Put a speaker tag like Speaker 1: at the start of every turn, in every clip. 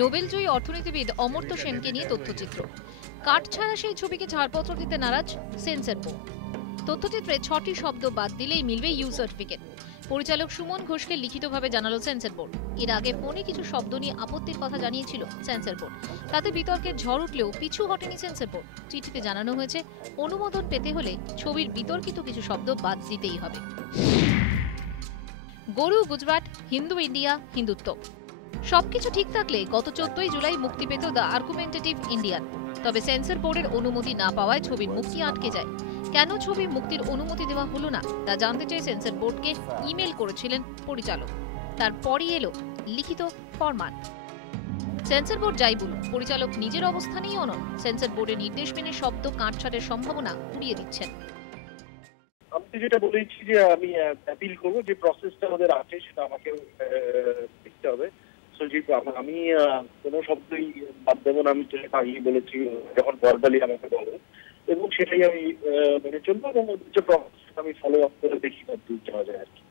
Speaker 1: নোবেলজয়ী অর্থনীতিবিদ অমর্ত্য সেনকে নিয়ে তথ্যচিত্র। কাঠ ছাড়া সেই ছবিকে ছাড়পত্র দিতে নারাজ সেন্সর বোর্ড তথ্যচিত্রে ছটি শব্দ বাদ দিলেই মিলবে ইউ সার্টিফিকেট পরিচালক সুমন ঘোষকে লিখিতভাবে জানালো সেন্সর বোর্ড। এর আগে ফোনে কিছু শব্দ নিয়ে আপত্তির কথা জানিয়েছিল সেন্সর বোর্ড। তাতে বিতর্কের ঝড় উঠলেও পিছু হটেনি সেন্সর বোর্ড। চিঠিতে জানানো হয়েছে, অনুমোদন পেতে হলে ছবির বিতর্কিত কিছু শব্দ বাদ দিতেই হবে। গরু, গুজরাট, হিন্দু, ইন্ডিয়া, হিন্দুত্ব। সবকিছু ঠিক থাকলে গত চোদ্দই জুলাই মুক্তি পেত দ্য আর্গুমেন্টেটিভ ইন্ডিয়ান। তবে সেন্সর বোর্ডের অনুমতি না পাওয়ায় ছবির মুক্তি আটকে যায়। কেন ছবি মুক্তির অনুমতি দেওয়া হলো না, তা জানতে চেয়ে সেন্সর বোর্ডকে, ইমেল করেছিলেন পরিচালক। তারপরই এলো লিখিত ফরমান। সেন্সর বোর্ড যাই বলুন পরিচালক নিজের অবস্থানেই অনন সেন্সর বোর্ডের নির্দেশ মেনে শব্দ কাটছাটের সম্ভাবনা উড়িয়ে দিচ্ছেন।
Speaker 2: আমি যেটা বলেছি যে আমি অ্যাপিল করব যে প্রসেসটা আমাদের আছে সেটা আমাকে দেখতে হবে So, যে আম- কোনো শব্দই বাদ দেবো না, আমি আগেই বলেছি, যখন ভার্বালি আমাকে বলে, এবং সেটাই আমি মেনে চলবো এবং যে আমি ফলো আপ করে দেখি দূর যাওয়া যায় আর কি।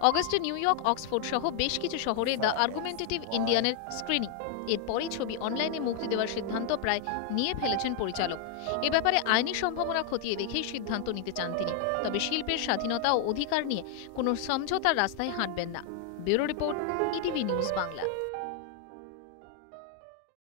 Speaker 1: অগস্টে নিউ ইয়র্ক, অক্সফোর্ড সহ বেশ কিছু শহরে দ্য আর্গুমেন্টেটিভ ইন্ডিয়ানের স্ক্রিনিং এরপরই ছবি অনলাইনে মুক্তি দেওয়ার সিদ্ধান্ত প্রায় নিয়ে ফেলেছেন পরিচালক। এ ব্যাপারে আইনি সম্ভাবনা খতিয়ে দেখেই সিদ্ধান্ত নিতে চান তিনি। তবে শিল্পের স্বাধীনতা ও অধিকার নিয়ে কোনো সমঝোতার রাস্তায় হাঁটবেন না। Bureau report ETV News Bangla